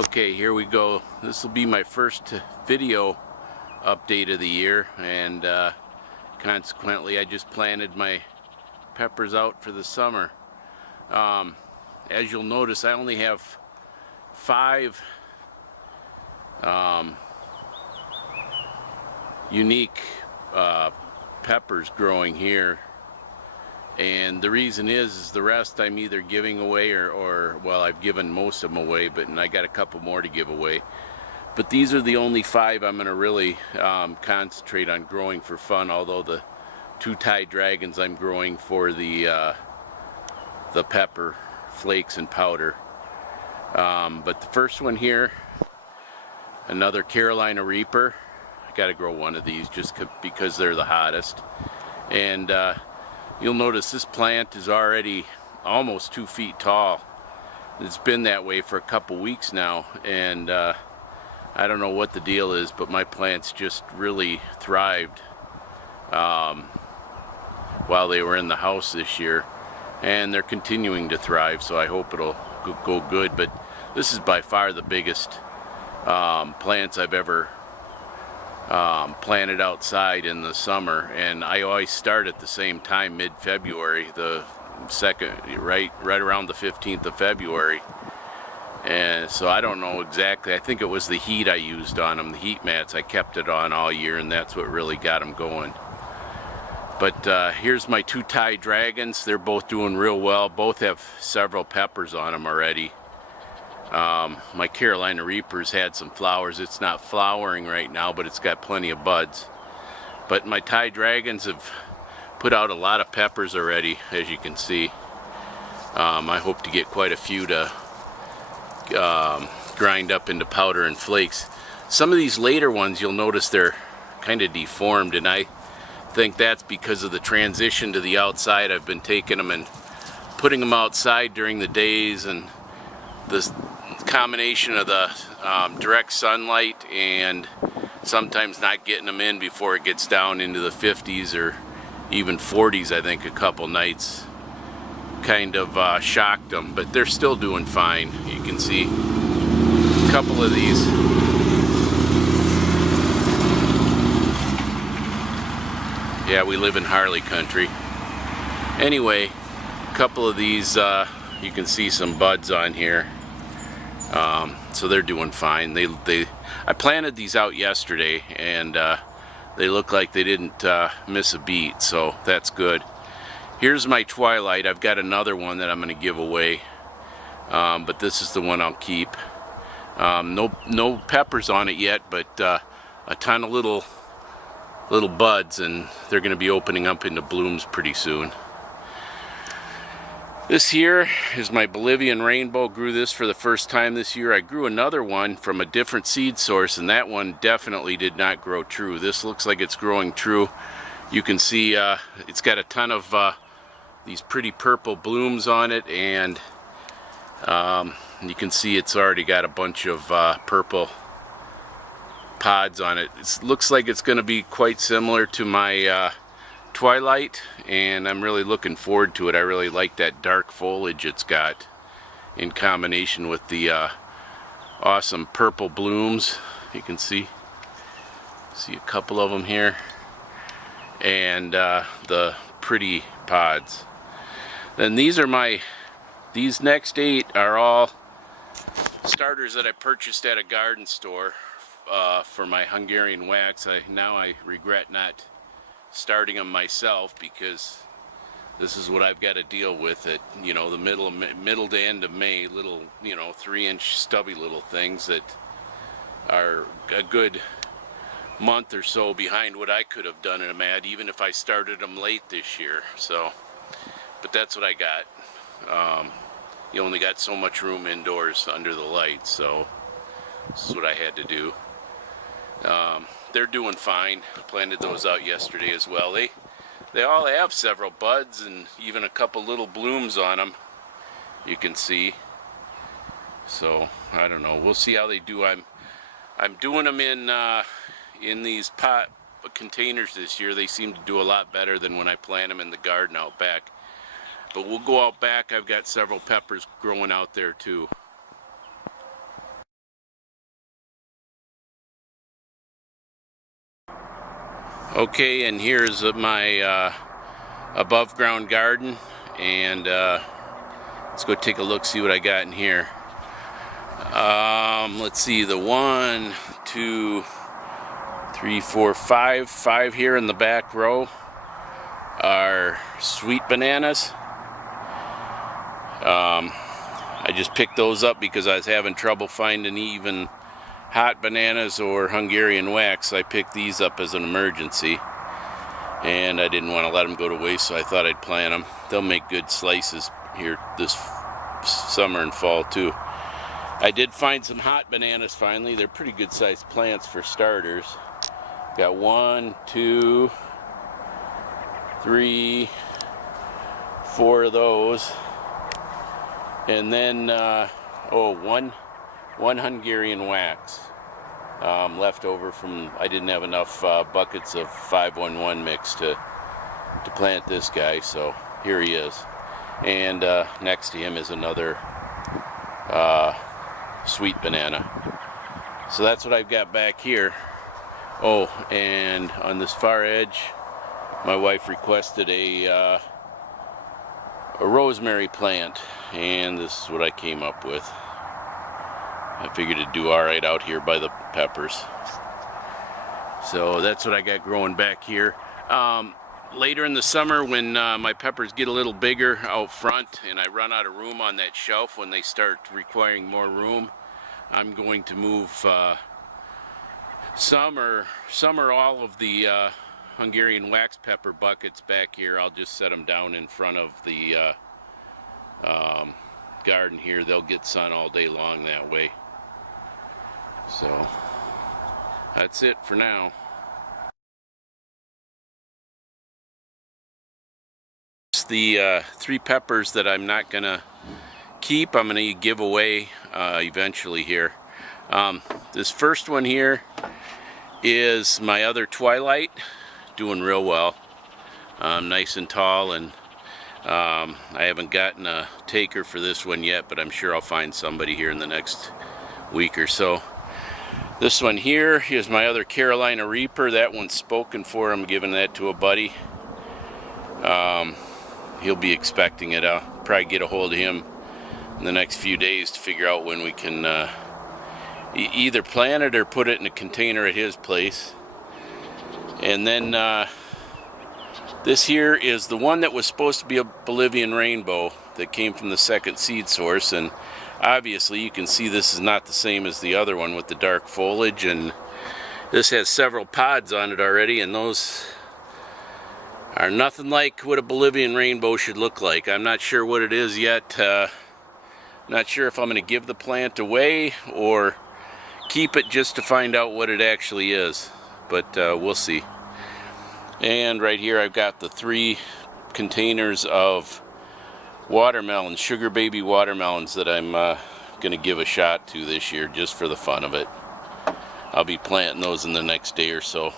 Okay, here we go. This will be my first video update of the year, and consequently I just planted my peppers out for the summer. As you'll notice, I only have 5 unique peppers growing here, and the reason is the rest I'm either giving away or well, I've given most of them away, but I got a couple more to give away. But these are the only 5 I'm going to really concentrate on growing for fun, although the 2 Thai dragons I'm growing for the pepper flakes and powder. But the first one here, another Carolina Reaper. I got to grow one of these just because they're the hottest. And you'll notice this plant is already almost 2 feet tall. It's been that way for a couple weeks now, and I don't know what the deal is, but my plants just really thrived while they were in the house this year, and they're continuing to thrive, so I hope it'll go good. But this is by far the biggest plants I've ever planted outside in the summer, and I always start at the same time, mid-February, the second, right around the 15th of February. And so I don't know exactly. I think it was the heat I used on them, the heat mats. I kept it on all year, and that's what really got them going. But here's my 2 Thai dragons. They're both doing real well. Both have several peppers on them already. My Carolina Reaper's had some flowers. It's not flowering right now, but it's got plenty of buds. But my Thai dragons have put out a lot of peppers already, as you can see. I hope to get quite a few to grind up into powder and flakes. Some of these later ones, you'll notice they're kind of deformed, and I think that's because of the transition to the outside. I've been taking them and putting them outside during the days, and this combination of the direct sunlight and sometimes not getting them in before it gets down into the 50s or even 40s, I think a couple nights kind of shocked them, but they're still doing fine. You can see a couple of these. Yeah, we live in Harley country. Anyway, a couple of these, you can see some buds on here. So they're doing fine. I planted these out yesterday, and they look like they didn't miss a beat, so that's good. Here's my Twilight. I've got another one that I'm going to give away, but this is the one I'll keep. No peppers on it yet, but a ton of little buds, and they're going to be opening up into blooms pretty soon. This here is my Bolivian Rainbow. Grew this for the first time this year. I grew another one from a different seed source, and that one definitely did not grow true. This looks like it's growing true. You can see it's got a ton of these pretty purple blooms on it, and you can see it's already got a bunch of purple pods on it. It looks like it's going to be quite similar to my Twilight, and I'm really looking forward to it. I really like that dark foliage it's got in combination with the awesome purple blooms. You can see a couple of them here, and the pretty pods. Then these next 8 are all starters that I purchased at a garden store for my Hungarian wax. Now I regret not starting them myself, because this is what I've got to deal with at, you know, the middle to end of May. Little, you know, 3-inch stubby little things that are a good month or so behind what I could have done in them at, even if I started them late this year. So, but that's what I got. You only got so much room indoors under the lights, so this is what I had to do. They're doing fine. I planted those out yesterday as well. They all have several buds and even a couple little blooms on them, you can see. So I don't know, we'll see how they do. I'm doing them in these pot containers this year. They seem to do a lot better than when I plant them in the garden out back. But we'll go out back. I've got several peppers growing out there too. Okay, and here's my above ground garden, and let's go take a look, see what I got in here. Let's see, the 1, 2, 3, 4, 5 here in the back row are sweet bananas. I just picked those up because I was having trouble finding even hot bananas or Hungarian wax. I picked these up as an emergency, and I didn't want to let them go to waste, so I thought I'd plant them. They'll make good slices here this summer and fall too. I did find some hot bananas finally. They're pretty good sized plants for starters. Got 1, 2, 3, 4 of those, and then one Hungarian wax left over from, I didn't have enough buckets of 511 mix to plant this guy, so here he is. And next to him is another sweet banana. So that's what I've got back here. Oh, and on this far edge, my wife requested a rosemary plant, and this is what I came up with. I figured it'd do all right out here by the peppers. So that's what I got growing back here. Later in the summer, when my peppers get a little bigger out front and I run out of room on that shelf, when they start requiring more room, I'm going to move some or all of the Hungarian wax pepper buckets back here. I'll just set them down in front of the garden here. They'll get sun all day long that way. So that's it for now. The 3 peppers that I'm not gonna keep, I'm gonna give away eventually here. This first one here is my other Twilight, doing real well, nice and tall, and I haven't gotten a taker for this one yet, but I'm sure I'll find somebody here in the next week or so. This one here is my other Carolina Reaper. That one's spoken for. I'm giving that to a buddy. He'll be expecting it. I'll probably get a hold of him in the next few days to figure out when we can either plant it or put it in a container at his place. And then this here is the one that was supposed to be a Bolivian rainbow that came from the second seed source, and obviously you can see this is not the same as the other one with the dark foliage, and this has several pods on it already, and those are nothing like what a Bolivian rainbow should look like. I'm not sure what it is yet. Not sure if I'm going to give the plant away or keep it just to find out what it actually is, but we'll see. And right here I've got the 3 containers of watermelons, sugar baby watermelons, that I'm going to give a shot to this year just for the fun of it. I'll be planting those in the next day or so.